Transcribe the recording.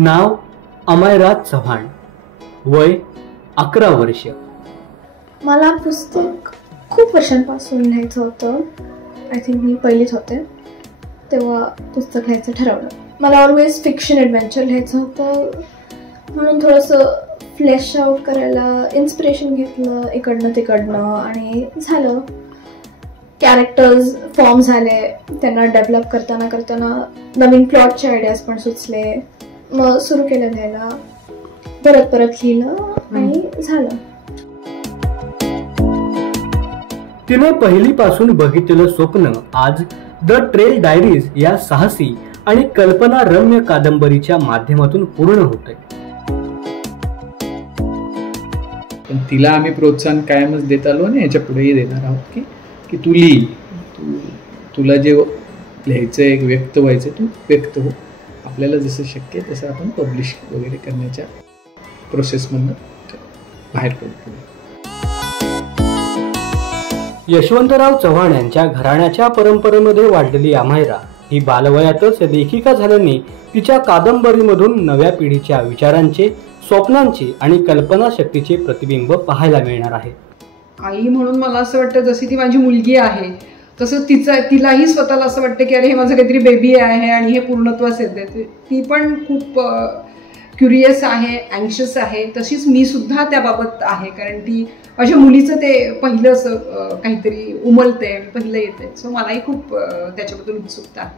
नाव अमायरा चव्हाण, वय 11 वर्ष. मला पुस्तक खूप वर्षांपासून लिहायचं होतं. आय थिंक मी पहिलीत होते तेव्हा पुस्तक लिहायचं ठरवलं. मला ऑलवेज फिक्शन ॲडव्हेंचर लिहायचं होतं, म्हणून थोडंसं फ्लॅश आउट करायला इन्स्पिरेशन घेतलं इकडनं तिकडनं आणि झालं. कॅरेक्टर्स फॉर्म झाले, त्यांना डेव्हलप करताना करताना नवीन प्लॉटचे आयडियाज पण सुचले. मग सुरू केलं लिहायला, परत परत लिहिलं आणि झालं. तिने पहिलीपासून बघितलेलं स्वप्न आज द ट्रेल डायरीज या साहसी आणि कल्पनारम्य कादंबरीच्या माध्यमातून पूर्ण होतंय. पण तिला आम्ही प्रोत्साहन कायमच देत आलो आणि याच्या पुढेही देणार आहोत की तू लिही, तुला जे लिहायचं आहे, व्यक्त व्हायचं तू व्यक्त हो. आपल्याला जसं शक्य आहे तसं आपण पब्लिश वगैरे करण्याच्या प्रोसेसमधनं बाहेर पडतो. यशवंतराव चव्हाण यांच्या घराण्याच्या परंपरेमध्ये वाढलेली अमायरा ही बालवयातच लेखिका झाल्याने तिच्या कादंबरीमधून नव्या पिढीच्या विचारांचे, स्वप्नांचे आणि कल्पनाशक्तीचे प्रतिबिंब पाहायला मिळणार आहे. आई म्हणून मला असं वाटतं जशी ती माझी मुलगी आहे तसं तिलाही स्वतःला असं वाटतं की अरे हे माझं काहीतरी बेबी आहे आणि हे पूर्णत्वास येते. ती पण खूप क्युरियस आहे, अँक्शस आहे. तशीच मी सुद्धा त्याबाबत आहे, कारण ती माझ्या मुलीचं ते पहिलं असं काहीतरी उमलतंय, पहिलं येतंय. सो मलाही खूप त्याच्याबद्दल उत्सुकता आहे.